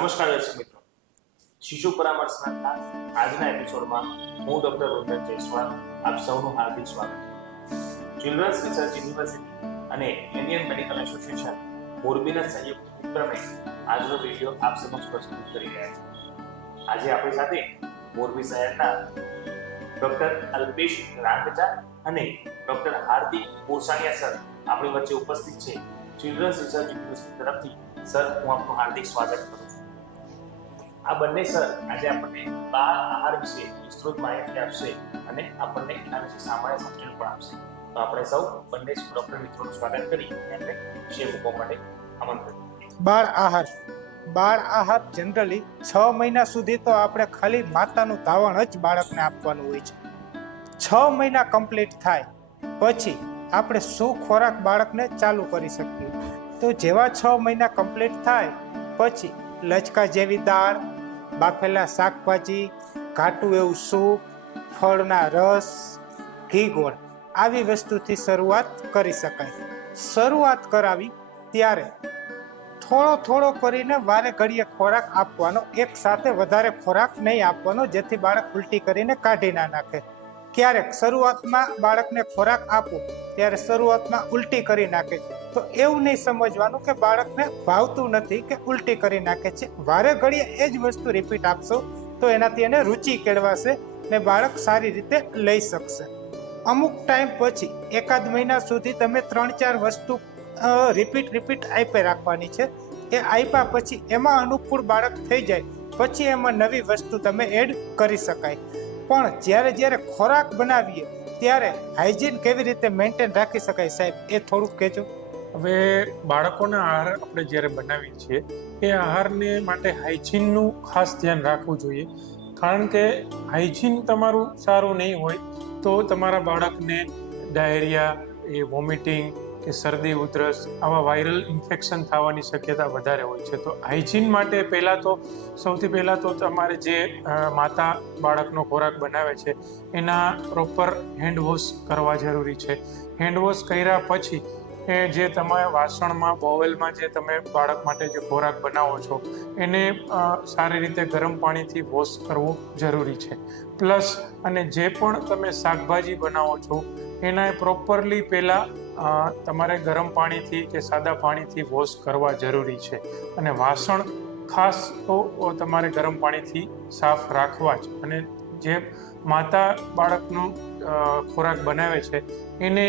નમસ્કાર દર્શક મિત્રો, શિશુ પરામર્શના આજના એપિસોડમાં હું ડોક્ટર રોહિત જયસ્વાલ આપ સૌનું હાર્દિક સ્વાગત. ચિલ્ડ્રન્સ રિસર્ચ યુનિવર્સિટી અને ઇન્ડિયન મેડિકલ એસોસિએશન મોરબીના સંયુક્ત ઉપક્રમે આજનો વિડીયો આપ સમક્ષ પ્રસ્તુત કરી રહ્યા છે. આજે આપણી સાથે મોરબી શહેરના ડોક્ટર અલ્પેશ રાંગચા અને ડોક્ટર હાર્દિક પોસાણિયા સર આપણી વચ્ચે ઉપસ્થિત છે. ચિલ્ડ્રન્સ રિસર્ચ યુનિવર્સિટી તરફથી સર હું આપનું હાર્દિક સ્વાગત કરું છું. આ બંને સર આજે આપણને બાળ આહાર વિશે વિસ્તૃત માહિતી આપશે અને આપણને એના વિશે સામાન્ય સમજણ પણ આપશે. તો આપણે સૌ બંને ડોક્ટર મિત્રોનું સ્વાગત કરી એમને વિષય મૂકવા માટે આમંત્રિત. બાળ આહાર જનરલી 6 મહિના સુધી તો આપણે ખાલી માતાનું ધાવણ જ બાળકને આપવાનું હોય છે. 6 મહિના કમ્પ્લીટ થાય પછી આપણે શું ખોરાક બાળકને ચાલુ કરી શકીએ. તો જેવા 6 મહિના કમ્પ્લીટ થાય પછી લચકા જેવી દાળ, બાફેલા શાકભાજી, ઘાટું એવું સૂપ, ફળના રસ, ઘી ગોળ આવી વસ્તુથી શરૂઆત કરી શકાય. શરૂઆત કરાવી ત્યારે થોડો કરીને વારે ઘડીએ ખોરાક આપવાનો, એક સાથે વધારે ખોરાક નહીં આપવાનો, જેથી બાળક ઉલટી કરીને કાઢી ના નાખે. ક્યારેક શરૂઆતમાં બાળકને ખોરાક આપો ત્યારે શરૂઆતમાં ઉલટી કરી નાખે છે, તો એવું નહીં સમજવાનું કે બાળકને ભાવતું નથી કે ઉલટી કરી નાખે છે. વારે ઘડીએ એ જ વસ્તુ રિપીટ આપશો તો એનાથી એને રુચિ કેળવાશે ને બાળક સારી રીતે લઈ શકશે. અમુક ટાઈમ પછી 1-2 મહિના સુધી તમે 3-4 વસ્તુ રિપીટ આપી રાખવાની છે. એ આપ્યા પછી એમાં અનુકૂળ બાળક થઈ જાય પછી એમાં નવી વસ્તુ તમે એડ કરી શકાય. પણ જ્યારે ખોરાક બનાવીએ ત્યારે હાઇજીન કેવી રીતે મેન્ટેન રાખી શકાય સાહેબ, એ થોડુંક કહેજો. હવે બાળકોના આહાર આપણે જ્યારે બનાવીએ છીએ એ આહારને માટે હાઇજીનનું ખાસ ધ્યાન રાખવું જોઈએ. કારણ કે હાઇજીન તમારું સારું નહીં હોય તો તમારા બાળકને ડાયરિયા, વોમિટિંગ કે શરદી ઉધરસ આવા વાયરલ ઇન્ફેક્શન થવાની શક્યતા વધારે હોય છે. તો હાઇજીન માટે સૌથી પહેલાં તો તમારે જે માતા બાળકનો ખોરાક બનાવે છે એના પ્રોપર હેન્ડ વોશ કરવા જરૂરી છે. હેન્ડ વોશ કર્યા પછી જે તમે વાસણમાં, બોવેલમાં જે તમે બાળક માટે જે ખોરાક બનાવો છો એને સારી રીતે ગરમ પાણીથી વોશ કરવું જરૂરી છે. પ્લસ અને જે પણ તમે શાકભાજી બનાવો છો એના પ્રોપરલી પહેલાં તમારે ગરમ પાણીથી કે સાદા પાણીથી વોશ કરવા જરૂરી છે. અને વાસણ ખાસ તો તમારે ગરમ પાણીથી સાફ રાખવા જ. અને જે માતા બાળકનો ખોરાક બનાવે છે એને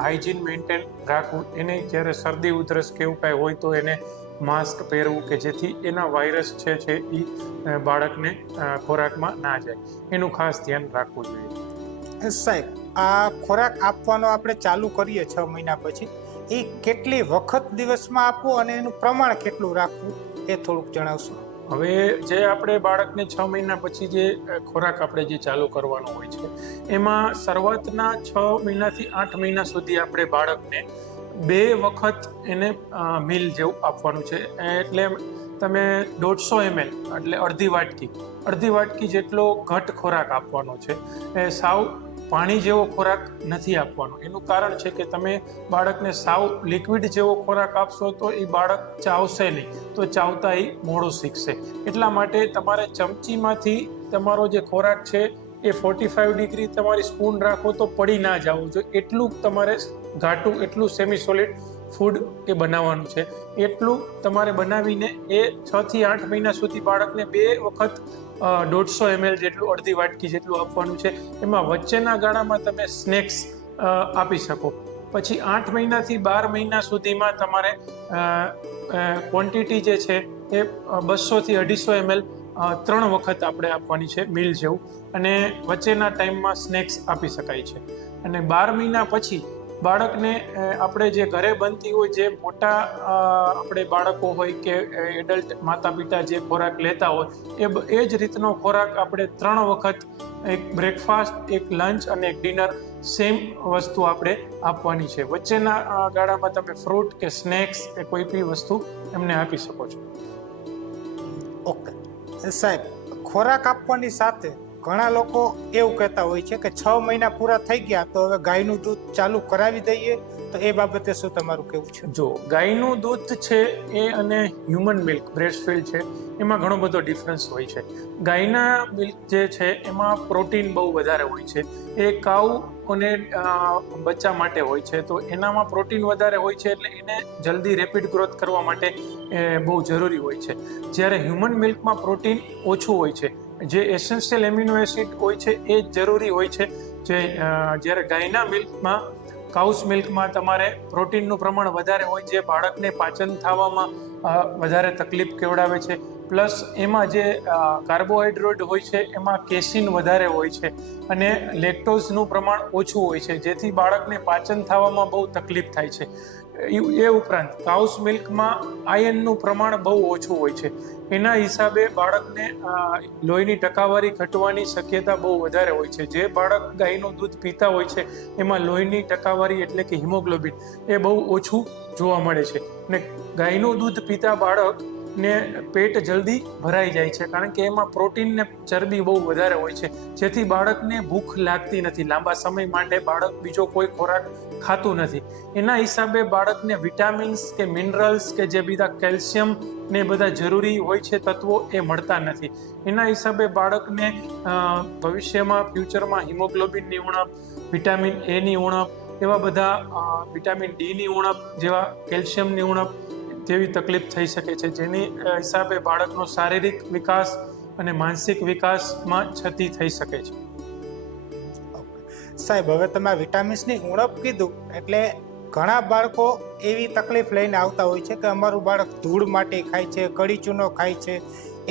હાઇજીન મેન્ટેન રાખવું. એને જ્યારે શરદી ઉધરસ કે એવું કાંઈ હોય તો એને માસ્ક પહેરવું કે જેથી એના વાયરસ છે એ બાળકને ખોરાકમાં ના જાય, એનું ખાસ ધ્યાન રાખવું જોઈએ. સાહેબ, આ ખોરાક આપવાનો આપણે ચાલુ કરીએ 6 મહિના પછી, એ કેટલી વખત દિવસમાં આપવું અને એનું પ્રમાણ કેટલું રાખવું એ થોડુંક જણાવશો. હવે જે આપણે બાળકને 6 મહિના પછી જે ખોરાક આપણે જે ચાલુ કરવાનો હોય છે એમાં શરૂઆતના 6 મહિનાથી 8 મહિના સુધી આપણે બાળકને 2 વખત એને મિલ જેવું આપવાનું છે. એટલે તમે 150 ml એટલે અડધી વાટકી જેટલો ઘટ ખોરાક આપવાનો છે. એ સાવ પાણી જેવો ખોરાક નથી આપવાનો. એનું કારણ છે કે તમે બાળકને સાવ લિક્વિડ જેવો ખોરાક આપશો તો એ બાળક ચાવશે નહીં, તો ચાવતા એ મોડું શીખશે. એટલા માટે તમારે ચમચીમાંથી તમારો જે ખોરાક છે એ 45 ડિગ્રી તમારી સ્પૂન રાખો તો પડી ના જવું જોઈએ. એટલું તમારે ઘાટું, એટલું સેમી સોલિડ ફૂડ એ બનાવવાનું છે. એટલું તમારે બનાવીને એ 6 થી 8 મહિના સુધી બાળકને 2 વખત 150 ml જેટલું, અડધી વાટકી જેટલું આપવાનું છે. એમાં વચ્ચેના ગાળામાં તમે સ્નેક્સ આપી શકો. પછી 8 મહિનાથી 12 મહિના સુધીમાં તમારે ક્વોન્ટિટી જે છે એ 200 થી 250 ml 3 વખત આપણે આપવાની છે મિલ જેવું. અને વચ્ચેના ટાઈમમાં સ્નેક્સ આપી શકાય છે. અને 12 મહિના પછી બાળકને આપણે જે ઘરે બનતી હોય, જે મોટા આપણે બાળકો હોય કે એડલ્ટ માતા પિતા જે ખોરાક લેતા હોય એ જ રીતનો ખોરાક આપણે 3 વખત, એક બ્રેકફાસ્ટ, એક લંચ અને એક ડિનર સેમ વસ્તુ આપણે આપવાની છે. વચ્ચેના ગાળામાં તમે ફ્રૂટ કે સ્નેક્સ કે કોઈ બી વસ્તુ એમને આપી શકો છો. ઓકે સાહેબ, ખોરાક આપવાની સાથે ઘણા લોકો એવું કહેતા હોય છે કે 6 મહિના પૂરા થઈ ગયા તો હવે ગાયનું દૂધ ચાલુ કરાવી દઈએ તો એ બાબતે શું તમારું કેવું છે? જો ગાયનું દૂધ છે એ અને હ્યુમન મિલ્ક બ્રેસ્ટ ફીડ છે એમાં ઘણો બધો ડિફરન્સ હોય છે. ગાયના મિલ્ક જે છે એમાં પ્રોટીન બહુ વધારે હોય છે. એ કાઉ અને બચ્ચા માટે હોય છે, તો એનામાં પ્રોટીન વધારે હોય છે એટલે એને જલ્દી રેપિડ ગ્રોથ કરવા માટે એ બહુ જરૂરી હોય છે. જ્યારે હ્યુમન મિલ્કમાં પ્રોટીન ઓછું હોય છે, જે એસેન્શિયલ એમિનો એસિડ હોય છે એ જ જરૂરી હોય છે. જ્યારે ગાયના મિલ્કમાં કાઉસ મિલ્કમાં તમારે પ્રોટીનનું પ્રમાણ વધારે હોય, જે બાળકને પાચન થવામાં વધારે તકલીફ કેવડાવે છે. પ્લસ એમાં જે કાર્બોહાઈડ્રેટ હોય છે એમાં કેસીન વધારે હોય છે અને લેક્ટોઝનું પ્રમાણ ઓછું હોય છે, જેથી બાળકને પાચન થવામાં બહુ તકલીફ થાય છે. એ ઉપરાંત કાઉસ મિલ્કમાં આયર્નનું પ્રમાણ બહુ ઓછું હોય છે. એના હિસાબે બાળકને લોહીની ટકાવારી ઘટવાની શક્યતા બહુ વધારે હોય છે. જે બાળક ગાયનું દૂધ પીતા હોય છે એમાં લોહીની ટકાવારી એટલે કે હિમોગ્લોબિન એ બહુ ઓછું જોવા મળે છે. ને ગાયનું દૂધ પીતા બાળકને પેટ જલ્દી ભરાઈ જાય છે, કારણ કે એમાં પ્રોટીન ને ચરબી બહુ વધારે હોય છે, જેથી બાળકને ભૂખ લાગતી નથી. લાંબા સમય માટે બાળક બીજો કોઈ ખોરાક ખાતું નથી. એના હિસાબે બાળકને વિટામિન્સ કે મિનરલ્સ કે જે બધા કેલ્શિયમ ને બધા જરૂરી હોય છે તત્વો એ મળતા નથી. એના હિસાબે બાળકને ભવિષ્યમાં ફ્યુચરમાં હિમોગ્લોબિનની ઉણપ, વિટામિન એની ઉણપ, એવા બધા વિટામિન ડીની ઉણપ જેવા કેલ્શિયમની ઉણપ જેવી તકલીફ થઈ શકે છે, જેની હિસાબે બાળકનો શારીરિક વિકાસ અને માનસિક વિકાસમાં ક્ષતિ થઈ શકે છે. સાહેબ, હવે તમે વિટામિન્સની ઉણપ કીધું એટલે ઘણા બાળકો એવી તકલીફ લઈને આવતા હોય છે કે અમારું બાળક ધૂળ માટી ખાય છે, કડી ચૂનો ખાય છે,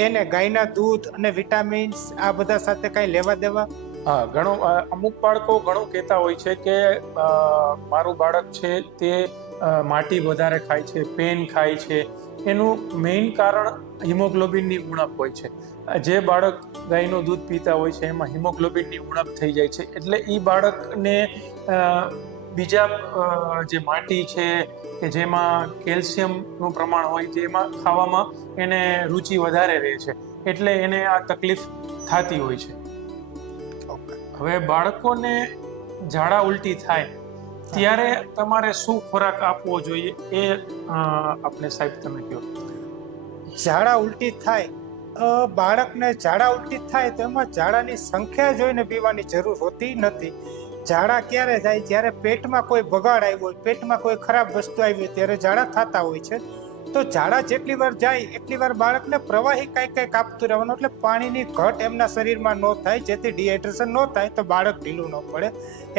એને ગાયના દૂધ અને વિટામિન્સ આ બધા સાથે કાંઈ લેવા દેવા? હા, અમુક બાળકો ઘણું કહેતા હોય છે કે મારું બાળક છે તે માટી વધારે ખાય છે, પેન ખાય છે. એનું મેઇન કારણ હિમોગ્લોબિનની ઉણપ હોય છે. જે બાળક ગાયનું દૂધ પીતા હોય છે એમાં હિમોગ્લોબિનની ઉણપ થઈ જાય છે, એટલે એ બાળકને બીજા જે માટી છે કે જેમાં કેલ્શિયમનું પ્રમાણ હોય જેમાં ખાવામાં એને રુચિ વધારે રહે છે, એટલે એને આ તકલીફ થતી હોય છે. હવે બાળકોને ઝાડા ઉલટી થાય ત્યારે તમારે શું ખોરાક આપવો જોઈએ એ આપણે સાહેબ તમે કહો. ઝાડા ઉલટી થાય, બાળકને ઝાડા ઉલટી થાય તો એમાં ઝાડાની સંખ્યા જોઈને પીવાની જરૂર હોતી નથી. ઝાડા ક્યારે થાય? જ્યારે પેટમાં કોઈ બગાડ આવ્યો હોય, પેટમાં કોઈ ખરાબ વસ્તુ આવી હોય ત્યારે ઝાડા થતા હોય છે. તો ઝાડા જેટલી વાર જાય એટલી વાર બાળકને પ્રવાહી કંઈક આપતું રહેવાનું, એટલે પાણીની ઘટ એમના શરીરમાં ન થાય, જેથી ડિહાઇડ્રેશન ન થાય તો બાળક ઢીલું ન પડે.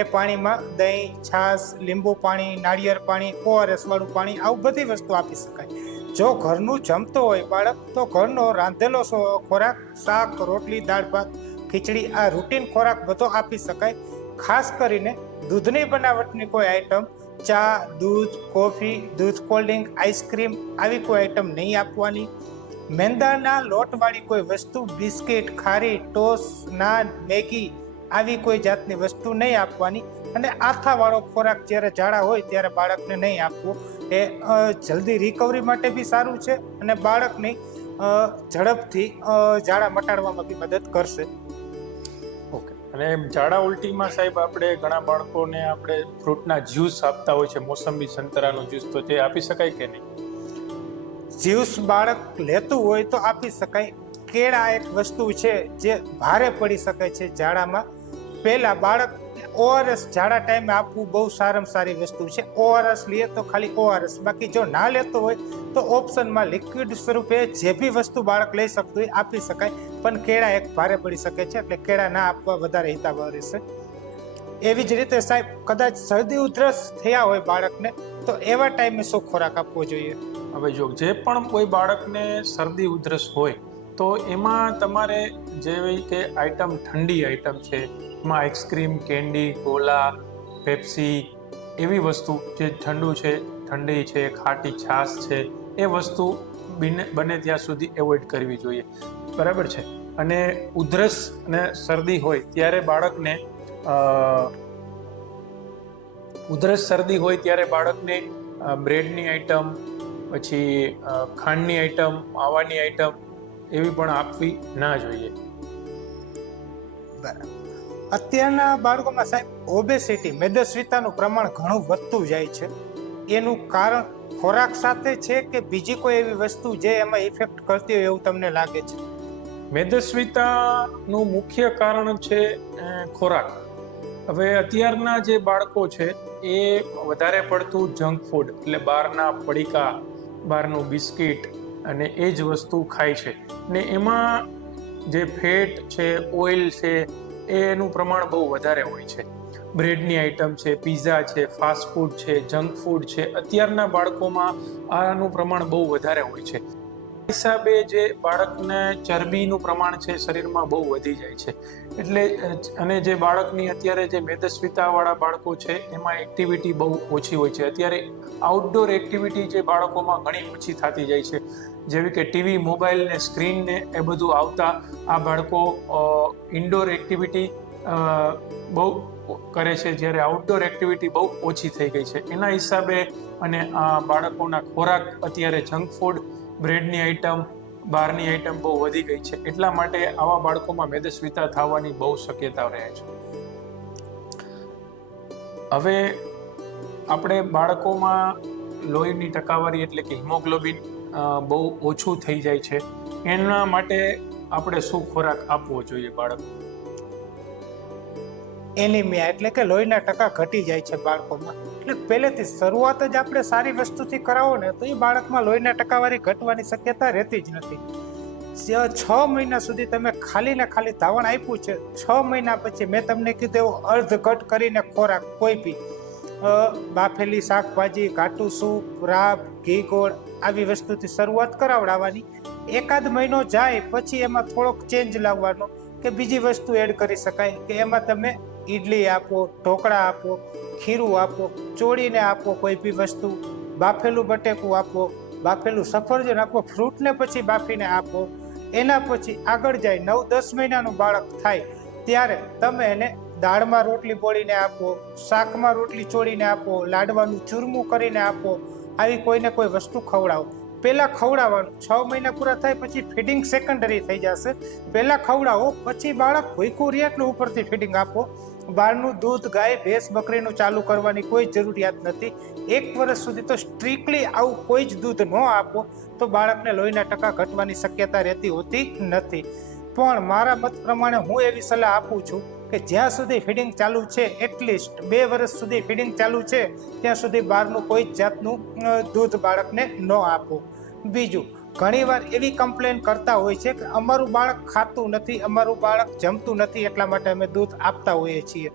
એ પાણીમાં દહીં, છાશ, લીંબુ પાણી, નાળિયેર પાણી, ORS વાળું પાણી, આવું બધી વસ્તુ આપી શકાય. જો ઘરનું જમતો હોય બાળક તો ઘરનો રાંધેલો ખોરાક, શાક, રોટલી, દાળ ભાત, ખીચડી, આ રૂટીન ખોરાક બધો આપી શકાય. ખાસ કરીને દૂધની બનાવટની કોઈ આઈટમ, ચા, દૂધ, કોફી, દૂધ કોલ્ડ્રિંક, આઈસ્ક્રીમ આવી કોઈ આઈટમ નહીં આપવાની. મેંદાના લોટવાળી કોઈ વસ્તુ, બિસ્કિટ, ખારી, ટોસ્ટ, નાન, મેગી આવી કોઈ જાતની વસ્તુ નહીં આપવાની. અને આથાવાળો ખોરાક જ્યારે ઝાડા હોય ત્યારે બાળકને નહીં આપવો. એ જલ્દી રિકવરી માટે બી સારું છે અને બાળકની ઝડપથી ઝાડા મટાડવામાં બી મદદ કરશે. ઓકે. અને ઝાડા ઉલટીમાં સાહેબ આપણે ઘણા બાળકોને આપણે ફ્રૂટના જ્યુસ આપતા હોય છે, મોસંબી સંતરાનું જ્યુસ, તો તે આપી શકાય કે નહીં? જ્યુસ બાળક લેતું હોય તો આપી શકાય. કેળા એક વસ્તુ છે જે ભારે પડી શકે છે ઝાડામાં. પહેલા બાળક ORS ઝાડા ટાઈમે આપવું બહુ સારામાં સારી વસ્તુ છે. ORS લઈએ તો ખાલી ORS, બાકી જો ના લેતો હોય તો ઓપ્શનમાં લિક્વિડ સ્વરૂપે જે બી વસ્તુ બાળક લઈ શકતું હોય આપી શકાય. પણ કેળા એક ભારે પડી શકે છે, એટલે કેળા ના આપવા વધારે હિતાવહ રહેશે. એવી જ રીતે સાહેબ, કદાચ શરદી ઉધરસ થયા હોય બાળકને તો એવા ટાઈમે શું ખોરાક આપવો જોઈએ? હવે જો જે પણ કોઈ બાળકને શરદી ઉધરસ હોય તો એમાં તમારે જેવી કે આઈટમ, ઠંડી આઈટમ છે, એમાં આઈસ્ક્રીમ, કેન્ડી, ગોલા, પેપ્સી એવી વસ્તુ જે ઠંડુ છે, ઠંડી છે, ખાટી છાશ છે, એ વસ્તુ બને ત્યાં સુધી એવોઇડ કરવી જોઈએ. બરાબર છે. અને ઉધરસ અને શરદી હોય ત્યારે બાળકને બ્રેડની આઈટમ, પછી ખાંડની આઈટમ, માવાની આઈટમ એવી પણ આપવી ના જોઈએ. બરાબર. અત્યારના બાળકોમાં સાહેબ ઓબેસિટી મેદસ્વીતાનું પ્રમાણ ઘણું વધતું જાય છે. એનું કારણ ખોરાક સાથે છે કે બીજી કોઈ એવી વસ્તુ જે એમાં ઇફેક્ટ કરતી હોય એવું તમને લાગે છે? મેદસ્વીતાનું મુખ્ય કારણ છે ખોરાક. હવે અત્યારના જે બાળકો છે એ વધારે પડતું જંક ફૂડ એટલે બહારના પડીકા, બહારનું બિસ્કિટ અને એ જ વસ્તુ ખાય છે ને એમાં જે ફેટ છે, ઓઇલ છે એનું પ્રમાણ બહુ વધારે હોય છે. બ્રેડની આઇટમ છે, પીઝા છે, ફાસ્ટ ફૂડ છે, જંક ફૂડ છે, અત્યારના બાળકોમાં આનું પ્રમાણ બહુ વધારે હોય છે. હિસાબે જે બાળકને ચરબીનું પ્રમાણ છે શરીરમાં બહુ વધી જાય છે. એટલે અને જે બાળકની અત્યારે જે મેદસ્વીતાવાળા બાળકો છે એમાં એક્ટિવિટી બહુ ઓછી હોય છે. અત્યારે આઉટડોર એક્ટિવિટી જે બાળકોમાં ઘણી ઓછી થતી જાય છે, જેવી કે ટીવી, મોબાઈલ ને સ્ક્રીન ને એ બધું આવતા આ બાળકો ઇન્ડોર એક્ટિવિટી બહુ કરે છે, જ્યારે આઉટડોર એક્ટિવિટી બહુ ઓછી થઈ ગઈ છે. એના હિસાબે અને આ બાળકોના ખોરાક અત્યારે જંક ફૂડ, બ્રેડની આઇટમ, બહારની આઇટમ બહુ વધી ગઈ છે. એટલા માટે આવા બાળકોમાં મેદસ્વીતા થવાની બહુ શક્યતા રહે છે. હવે આપણે બાળકોમાં લોહીની ટકાવારી એટલે કે હિમોગ્લોબિન બહુ ઓછું થઈ જાય છે. એના માટે આપણે શું ખોરાક આપવો જોઈએ બાળકો? એનિમિયા એટલે કે લોહીના ટકા ઘટી જાય છે બાળકોમાં. એટલે પહેલેથી શરૂઆત જ આપણે સારી વસ્તુથી કરાવો ને તો એ બાળકમાં લોહીના ટકાવારી ઘટવાની શક્યતા રહેતી જ નથી. 6 મહિના સુધી તમે ખાલી ને ખાલી ધાવણ આપ્યું છે, 6 મહિના પછી મેં તમને કીધું એવો અર્ધઘટ કરીને ખોરાક કોઈ બી બાફેલી શાકભાજી, ઘાટું સૂપ, રાબ, ઘી ગોળ આવી વસ્તુથી શરૂઆત કરાવડાવવાની. 1 મહિનો જાય પછી એમાં થોડોક ચેન્જ લાવવાનો કે બીજી વસ્તુ એડ કરી શકાય કે એમાં તમે ઈડલી આપો, ઢોકળા આપો, ખીરું આપો, ચોળીને આપો, કોઈ બી વસ્તુ બાફેલું બટેકું આપો, બાફેલું સફરજન આપો, ફ્રૂટને પછી બાફીને આપો. એના પછી આગળ જાય 9-10 મહિનાનું બાળક થાય ત્યારે તમે એને દાળમાં રોટલી બોળીને આપો, શાકમાં રોટલી ચોળીને આપો, લાડવાનું ચૂરમું કરીને આપો. આવી કોઈને કોઈ વસ્તુ ખવડાવો. પહેલાં ખવડાવવાનું, 6 મહિના પૂરા થાય પછી ફીડિંગ સેકન્ડરી થઈ જશે. પહેલાં ખવડાવો, પછી બાળક ભૂખ્યું રહે એટલું ઉપરથી ફીડિંગ આપો. બહારનું દૂધ, ગાય, ભેંસ, બકરીનું ચાલુ કરવાની કોઈ જરૂરિયાત નથી. 1 વર્ષ સુધી તો સ્ટ્રિક્ટલી આવું કોઈ જ દૂધ ન આપો તો બાળકને લોહીના ટકા ઘટવાની શક્યતા રહેતી હોતી નથી. પણ મારા મત પ્રમાણે હું એવી સલાહ આપું છું કે જ્યાં સુધી ફીડિંગ ચાલુ છે, એટલીસ્ટ 2 વર્ષ સુધી ફીડિંગ ચાલુ છે ત્યાં સુધી બહારનું કોઈ જ જાતનું દૂધ બાળકને ન આપો. બીજું, ઘણીવાર એવી કમ્પ્લેન કરતા હોય છે કે અમારું બાળક ખાતું નથી, અમારું બાળક જમતું નથી, એટલા માટે અમે દૂધ આપતા હોઈએ છીએ.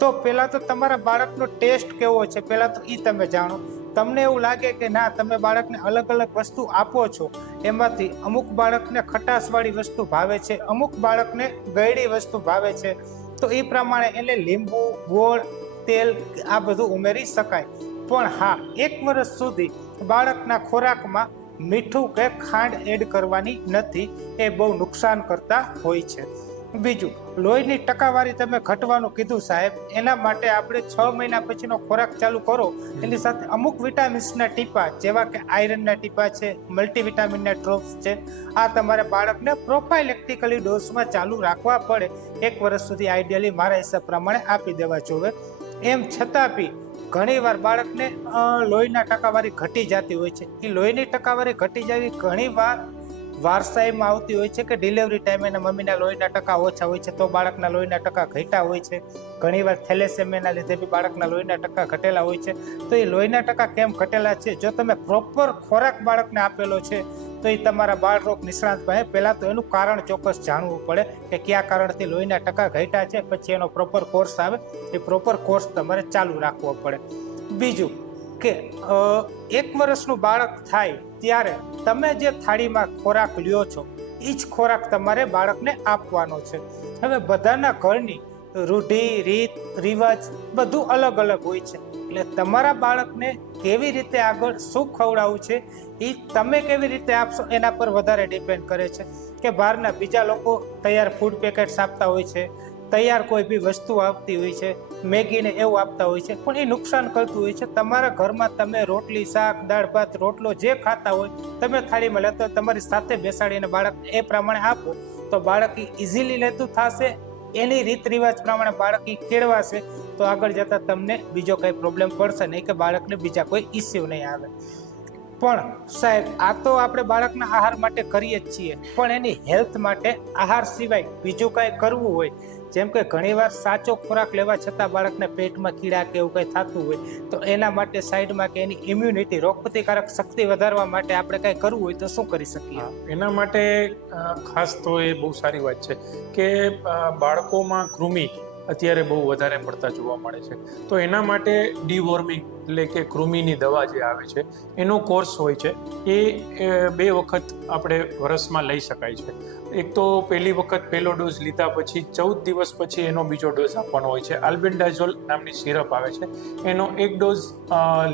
તો પહેલાં તો તમારા બાળકનો ટેસ્ટ કેવો છે પહેલાં તો એ તમે જાણો. તમને એવું લાગે કે ના તમે બાળકને અલગ અલગ વસ્તુ આપો છો, એમાંથી અમુક બાળકને ખટાશવાળી વસ્તુ ભાવે છે, અમુક બાળકને ગળ્યું વસ્તુ ભાવે છે, તો એ પ્રમાણે એને લીંબુ, ગોળ, તેલ આ બધું ઉમેરી શકાય. પણ હા, 1 વર્ષ સુધી બાળકના ખોરાકમાં મીઠું કે ખાંડ એડ કરવાની નથી. એ બહુ નુકસાન કરતા હોય છે. બીજું, લોહીની ટકાવારી તમે ઘટવાનું કીધું સાહેબ, એના માટે આપણે 6 મહિના પછીનો ખોરાક ચાલુ કરો. એની સાથે અમુક વિટામિન્સના ટીપા જેવા કે આયરનના ટીપા છે, મલ્ટીવિટામિનના ડ્રોપ્સ છે, આ તમારે બાળકને પ્રોફાઇલેક્ટિકલી ડોઝમાં ચાલુ રાખવા પડે. 1 વર્ષ સુધી આઈડિયલી મારા હિસાબ પ્રમાણે આપી દેવા જોઈએ. એમ છતાં બી ઘણીવાર બાળકને લોહીના ટકાવારી ઘટી જતી હોય છે. એ લોહીની ટકાવારી ઘટી જવી ઘણીવાર વારસાઈમાં આવતી હોય છે કે ડિલિવરી ટાઈમે એના મમ્મીના લોહીના ટકા ઓછા હોય છે તો બાળકના લોહીના ટકા ઘટ્યા હોય છે. ઘણીવાર થેલેસેમિયાના લીધે બી બાળકના લોહીના ટકા ઘટેલા હોય છે. તો એ લોહીના ટકા કેમ ઘટેલા છે? જો તમે પ્રોપર ખોરાક બાળકને આપેલો છે તો એ તમારા બાળરોગ નિષ્ણાત પાસે પહેલાં તો એનું કારણ ચોક્કસ જાણવું પડે કે કયા કારણથી લોહીના ટકા ઘટ્યા છે. પછી એનો પ્રોપર કોર્સ આવે, એ પ્રોપર કોર્સ તમારે ચાલુ રાખવો પડે. બીજું કે 1 વર્ષનું બાળક થાય ત્યારે તમે જે થાળીમાં ખોરાક લ્યો છો એ જ ખોરાક તમારે બાળકને આપવાનો છે. હવે બધાના ઘરની રૂઢિ, રીત, રિવાજ બધું અલગ અલગ હોય છે. એટલે તમારા બાળકને કેવી રીતે આગળ શું ખવડાવવું છે એ તમે કેવી રીતે આપશો એના પર વધારે ડિપેન્ડ કરે છે. કે બહારના બીજા લોકો તૈયાર ફૂડ પેકેટ્સ આપતા હોય છે, તૈયાર કોઈ બી વસ્તુ આપતી હોય છે, મેગીને એવું આપતા હોય છે, પણ એ નુકસાન કરતું હોય છે. તમારા ઘરમાં તમે રોટલી, શાક, દાળ ભાત, રોટલો જે ખાતા હોય તમે થાળીમાં લેતા હોય, તમારી સાથે બેસાડીને બાળક એ પ્રમાણે આપો તો બાળક ઇઝીલી લેતું થશે એની રીત રિવાજ પ્રમાણે બાળક ઈ કેળવાશે તો આગળ જતાં તમને બીજો કંઈ પ્રોબ્લેમ પડશે નહીં કે બાળકને બીજા કોઈ ઇસ્યુ નહીં આવે. પણ સાહેબ આ તો આપણે બાળકના આહાર માટે કરીએ જ છીએ, પણ એની હેલ્થ માટે આહાર સિવાય બીજું કાંઈ કરવું હોય, જેમ કે ઘણીવાર સાચો ખોરાક લેવા છતાં બાળકને પેટમાં કીડા કે એવું કંઈ થતું હોય તો એના માટે સાઈડમાં કે એની ઇમ્યુનિટી રોગપ્રતિકારક શક્તિ વધારવા માટે આપણે કાંઈ કરવું હોય તો શું કરી શકીએ? એના માટે ખાસ તો એ બહુ સારી વાત છે કે બાળકોમાં કૃમિ અત્યારે બહુ વધારે પડતા જોવા મળે છે. તો એના માટે ડીવોર્મિંગ એટલે કે કૃમિની દવા જે આવે છે એનો કોર્સ હોય છે, એ 2 વખત આપણે વર્ષમાં લઈ શકાય છે. એક તો પહેલી વખત પહેલો ડોઝ લીધા પછી 14 દિવસ પછી એનો બીજો ડોઝ આપવાનો હોય છે. આલ્બેન્ડાઝોલ નામની સિરપ આવે છે, એનો 1 ડોઝ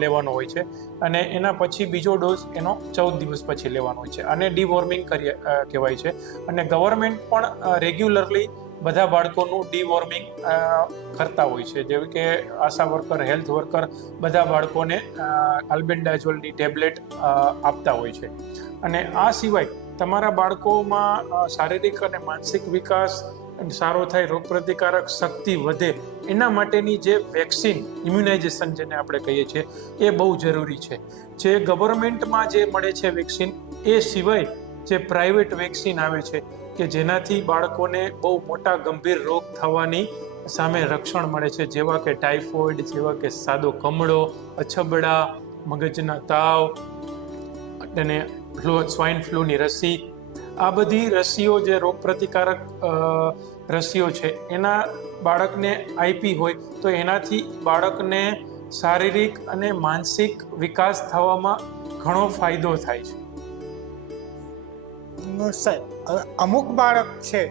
લેવાનો હોય છે અને એના પછી બીજો ડોઝ એનો 14 દિવસ પછી લેવાનો હોય છે. અને ડીવોર્મિંગ કહેવાય છે. અને ગવર્મેન્ટ પણ રેગ્યુલરલી બધા બાળકોનું ડીવોર્મિંગ કરતા હોય છે, જેવી કે આશા વર્કર, હેલ્થ વર્કર બધા બાળકોને આલ્બેન્ડાઝોલની ટેબ્લેટ આપતા હોય છે. અને આ સિવાય તમારા બાળકોમાં શારીરિક અને માનસિક વિકાસ સારો થાય, રોગપ્રતિકારક શક્તિ વધે, એના માટેની જે વેક્સિન ઇમ્યુનાઇઝેશન જેને આપણે કહીએ છીએ એ બહુ જરૂરી છે. જે ગવર્મેન્ટમાં જે મળે છે વેક્સિન, એ સિવાય જે પ્રાઇવેટ વેક્સિન આવે છે કે જેનાથી બાળકોને બહુ મોટા ગંભીર રોગ થવાની સામે રક્ષણ મળે છે, જેવા કે ટાઇફોઇડ, જેવા કે સાદો કમળો, અછબડા, મગજના તાવ અને સ્વાઇન ફ્લૂની રસી. આ બધી રસીઓ જે રોગ પ્રતિકારક રસીઓ છે એના બાળકને આપી હોય તો એનાથી બાળકને શારીરિક અને માનસિક વિકાસ થવામાં ઘણો ફાયદો થાય છે. સાહેબ અમુક બાળક છે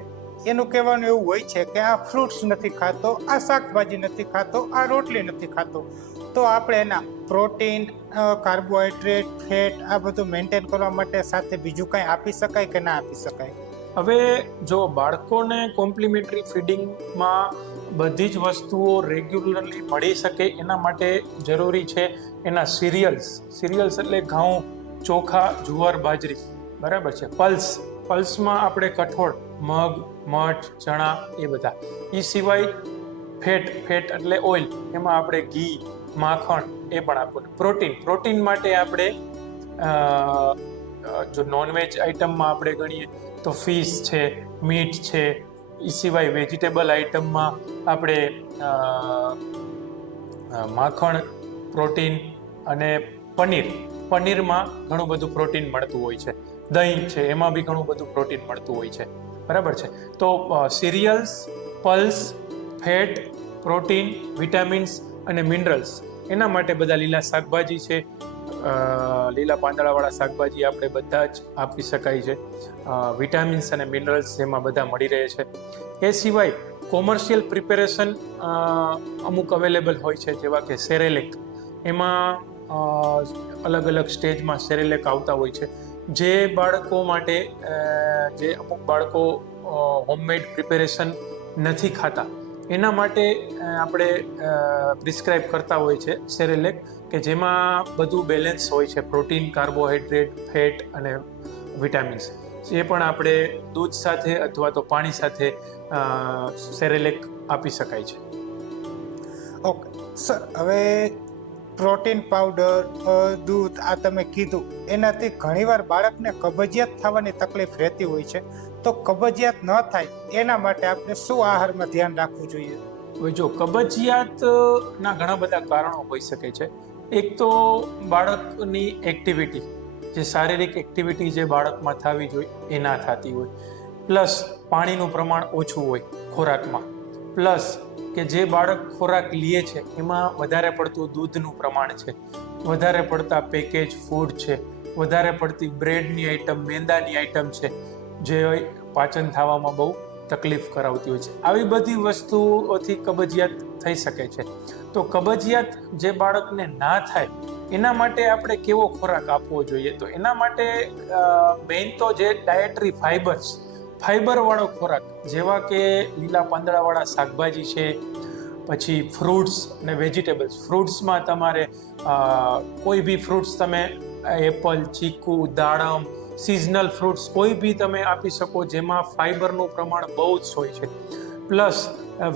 એનું કહેવાનું એવું હોય છે કે આ ફ્રૂટ્સ નથી ખાતો, આ શાકભાજી નથી ખાતો, આ રોટલી નથી ખાતો, તો આપણે એના પ્રોટીન, કાર્બોહાઈડ્રેટ, ફેટ આ બધું મેન્ટેન કરવા માટે સાથે બીજું કંઈ આપી શકાય કે ના આપી શકાય? હવે જો બાળકોને કોમ્પ્લિમેન્ટરી ફીડિંગમાં બધી જ વસ્તુઓ રેગ્યુલરલી મળી શકે એના માટે જરૂરી છે એના સિરિયલ્સ એટલે ઘઉં, ચોખા, જુવાર, બાજરી, બરાબર છે. પલ્સમાં આપણે કઠોળ, મગ, મઠ, ચણા એ બધા. એ સિવાય ફેટ એટલે ઓઇલ, એમાં આપણે ઘી, માખણ એ પણ આપવું. પ્રોટીન માટે આપણે જો નોનવેજ આઇટમમાં આપણે ગણીએ તો ફિશ છે, મીટ છે. એ સિવાય વેજીટેબલ આઇટમમાં આપણે માખણ, પ્રોટીન અને પનીરમાં ઘણું બધું પ્રોટીન મળતું હોય છે. દહીં છે, એમાં બી ઘણું બધું પ્રોટીન મળતું હોય છે, બરાબર છે. તો serials, pulse, fat, protein, vitamins અને મિનરલ્સ, એના માટે બધા લીલા શાકભાજી છે, લીલા પાંદડાવાળા શાકભાજી આપણે બધા જ આપી શકાય છે. વિટામિન્સ અને મિનરલ્સ એમાં બધા મળી રહે છે. એ સિવાય કોમર્શિયલ પ્રિપેરેશન અમુક અવેલેબલ હોય છે, જેવા કે સેરેલેક. એમાં અલગ અલગ સ્ટેજમાં સેરેલેક આવતા હોય છે. જે બાળકો માટે જે અમુક બાળકો હોમમેડ પ્રિપેરેશન નથી ખાતા એના માટે આપણે પ્રિસ્ક્રાઇબ કરતા હોય છે સેરેલેક, કે જેમાં બધું બેલેન્સ હોય છે, પ્રોટીન, કાર્બોહાઈડ્રેટ, ફેટ અને વિટામિન્સ. એ પણ આપણે દૂધ સાથે અથવા તો પાણી સાથે સેરેલેક આપી શકાય છે. ઓકે સર, હવે પ્રોટીન પાવડર, દૂધ આ તમે કીધું, એનાથી ઘણીવાર બાળકને કબજિયાત થવાની તકલીફ રહેતી હોય છે, તો કબજિયાત ન થાય એના માટે આપણે શું આહારમાં ધ્યાન રાખવું જોઈએ? હવે જો કબજિયાતના ઘણા બધા કારણો હોઈ શકે છે. એક તો બાળકની એક્ટિવિટી, જે શારીરિક એક્ટિવિટી જે બાળકમાં થવી જોઈએ એ ના થતી હોય, પ્લસ પાણીનું પ્રમાણ ઓછું હોય ખોરાકમાં, પ્લસ કે જે બાળક ખોરાક લે છે એમાં વધારે પડતું દૂધનું પ્રમાણ છે, વધારે પડતા પેકેજ ફૂડ છે, વધારે પડતી બ્રેડની આઈટમ, મેંદાની આઈટમ છે, જે પાચન થવામાં બહુ તકલીફ કરાવતી હોય છે. આવી બધી વસ્તુઓથી કબજિયાત થઈ શકે છે. તો કબજિયાત જે બાળકને ના થાય એના માટે આપણે કેવો ખોરાક આપવો જોઈએ? તો એના માટે મેઇન તો જે ડાયટરી ફાઈબરવાળો ખોરાક, જેવા કે લીલા પાંદડાવાળા શાકભાજી છે, પછી ફ્રૂટ્સ અને વેજીટેબલ્સ. ફ્રૂટ્સમાં તમારે કોઈ બી ફ્રૂટ્સ તમે એપલ, ચીકુ, દાડમ, સિઝનલ ફ્રૂટ્સ કોઈ બી તમે આપી શકો, જેમાં ફાઈબરનું પ્રમાણ બહુ જ હોય છે. પ્લસ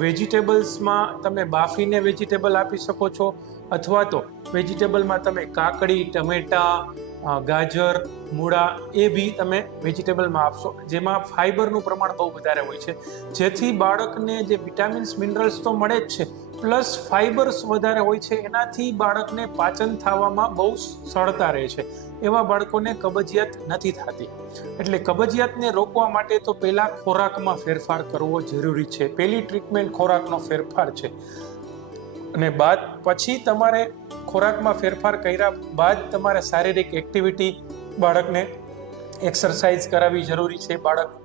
વેજીટેબલ્સમાં તમે બાફીને વેજીટેબલ આપી શકો છો, અથવા તો વેજીટેબલમાં તમે કાકડી, ટમેટા, ગાજર, મૂળા એ બી તમે વેજીટેબલમાં આપશો, જેમાં ફાઈબરનું પ્રમાણ બહુ વધારે હોય છે, જેથી બાળકને જે વિટામિન્સ મિનરલ્સ તો મળે જ છે, પ્લસ ફાઈબર્સ વધારે હોય છે, એનાથી બાળકને પાચન થવામાં બહુ સરળતા રહે છે. એવા બાળકોને કબજિયાત નથી થતી. એટલે કબજિયાતને રોકવા માટે તો પહેલાં ખોરાકમાં ફેરફાર કરવો જરૂરી છે. પહેલી ટ્રીટમેન્ટ ખોરાકનો ફેરફાર છે, અને પછી તમારે ખોરાકમાં ફેરફાર કર્યા બાદ તમારે શારીરિક એક્ટિવિટી, બાળકને એક્સરસાઇઝ કરાવવી જરૂરી છે. બાળક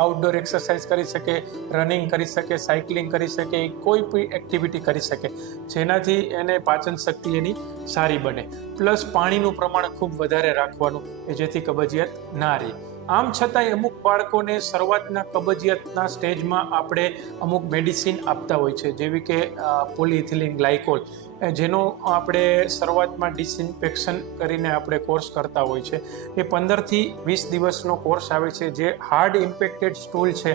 આઉટડોર એક્સરસાઇઝ કરી શકે, રનિંગ કરી શકે, સાયકલિંગ કરી શકે, કોઈ પણ એક્ટિવિટી કરી શકે, જેનાથી એને પાચન શક્તિ એની સારી બને. પ્લસ પાણીનું પ્રમાણ ખૂબ વધારે રાખવાનું, જેથી કબજિયાત ના રહે. આમ છતાંય અમુક બાળકોને શરૂઆતના કબજિયાતના સ્ટેજમાં આપણે અમુક મેડિસિન આપતા હોય છે, જેવી કે પોલીઇથિલિન ગ્લાયકોલ, જેનો આપણે શરૂઆતમાં ડિસઇન્ફેક્શન કરીને આપણે કોર્સ કરતા હોય છે. એ 15થી 20 દિવસનો કોર્સ આવે છે, જે હાર્ડ ઇમ્પેક્ટેડ સ્ટૂલ છે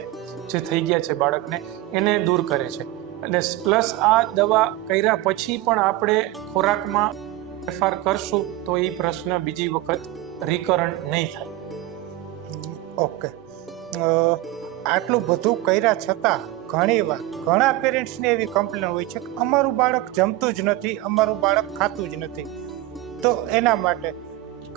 જે થઈ ગયા છે બાળકને, એને દૂર કરે છે. અને પ્લસ આ દવા કર્યા પછી પણ આપણે ખોરાકમાં ફેરફાર કરશું તો એ પ્રશ્ન બીજી વખત રિકરન્ટ નહીં થાય. ઓકે, આટલું બધું કર્યા છતાં ઘણા પેરેન્ટ્સને એવી કમ્પ્લેન હોય છે કે અમારું બાળક જમતું જ નથી, અમારું બાળક ખાતું જ નથી. તો એના માટે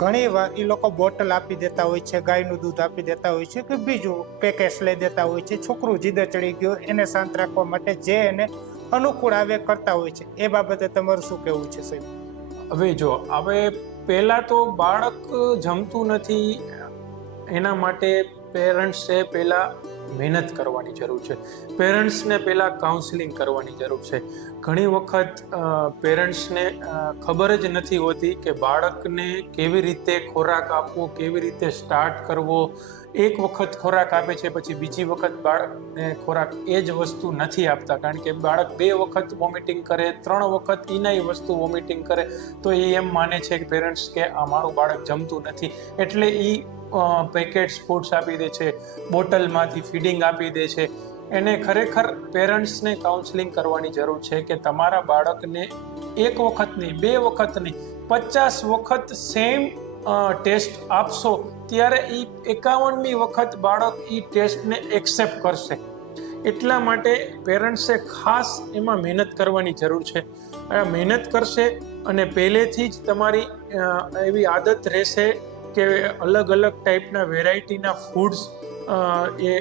ઘણીવાર એ લોકો બોટલ આપી દેતા હોય છે, ગાયનું દૂધ આપી દેતા હોય છે, કે બીજું પેકેટ્સ લઈ દેતા હોય છે. છોકરું જીદે ચડી ગયો એને શાંત રાખવા માટે જે એને અનુકૂળ આવે કરતા હોય છે. એ બાબતે તમારું શું કહેવું છે સાહેબ? હવે જો, પહેલાં તો બાળક જમતું નથી, એના માટે પેરેન્ટ્સે પહેલાં મહેનત કરવાની જરૂર છે. પેરેન્ટ્સને પહેલાં કાઉન્સિલિંગ કરવાની જરૂર છે. ઘણી વખત પેરેન્ટ્સને ખબર જ નથી હોતી કે બાળકને કેવી રીતે ખોરાક આપવો, કેવી રીતે સ્ટાર્ટ કરવો. એક વખત ખોરાક આપે છે, પછી બીજી વખત બાળકને ખોરાક એ જ વસ્તુ નથી આપતા, કારણ કે બાળક 2 વખત વોમિટિંગ કરે, 3 વખત એનાય વસ્તુ વોમિટિંગ કરે, તો એ એમ માને છે કે પેરેન્ટ્સ કે આ મારું બાળક જમતું નથી, એટલે એ પેકેટ્સ ફૂડ્સ આપી દે છે, બોટલમાંથી ફીડિંગ આપી દે છે. એને ખરેખર પેરેન્ટ્સને કાઉન્સેલિંગ કરવાની જરૂર છે કે તમારા બાળકને 1 વખત નહીં, 2 વખત નહીં, 50 વખત સેમ ટેસ્ટ આપશો ત્યારે એ 51મી વખત બાળક એ ટેસ્ટને એક્સેપ્ટ કરશે. એટલા માટે પેરેન્ટ્સે ખાસ એમાં મહેનત કરવાની જરૂર છે. મહેનત કરશે અને પહેલેથી જ તમારી એવી આદત રહેશે કે અલગ અલગ ટાઈપના વેરાયટીના ફૂડ્સ એ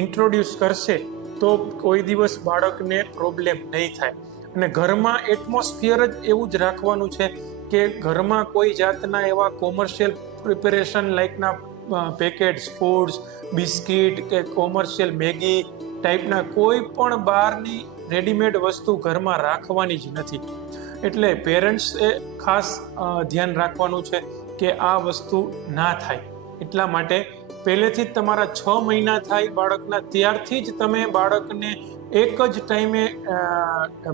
ઇન્ટ્રોડ્યુસ કરશે, તો કોઈ દિવસ બાળકને પ્રોબ્લેમ નહીં થાય. અને ઘરમાં એટમોસ્ફિયર જ એવું જ રાખવાનું છે કે ઘરમાં કોઈ જાતના એવા કોમર્શિયલ પ્રિપેરેશન લાઇકના પેકેટ્સ ફૂડ્સ, બિસ્કિટ કે કોમર્શિયલ મેગી ટાઈપના કોઈ પણ બહારની રેડીમેડ વસ્તુ ઘરમાં રાખવાની જ નથી. એટલે પેરેન્ટ્સે ખાસ ધ્યાન રાખવાનું છે કે આ વસ્તુ ના થાય. એટલા માટે પહેલેથી જ તમારા 6 મહિના થાય બાળકના, ત્યારથી જ તમે બાળકને એક જ ટાઈમે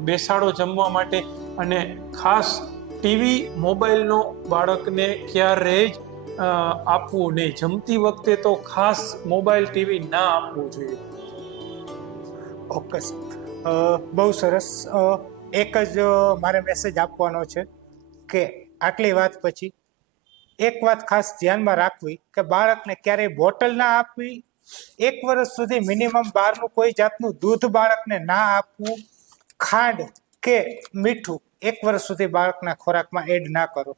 બેસાડો જમવા માટે. અને ખાસ ટીવી, મોબાઈલનો બાળકને ક્યારેય જ આપવું નહીં. જમતી વખતે તો ખાસ મોબાઈલ, ટીવી ના આપવું જોઈએ. ઓકે સર, બહુ સરસ. એક જ મારે મેસેજ આપવાનો છે કે આટલી વાત પછી એક વાત ખાસ ધ્યાનમાં રાખવી કે બાળકને ક્યારેય બોટલ ના આપવી. 1 વર્ષ સુધી મિનિમમ બહારનું કોઈ જાતનું દૂધ બાળકને ના આપવું. ખાંડ કે મીઠું 1 વર્ષ સુધી બાળકના ખોરાકમાં એડ ના કરો.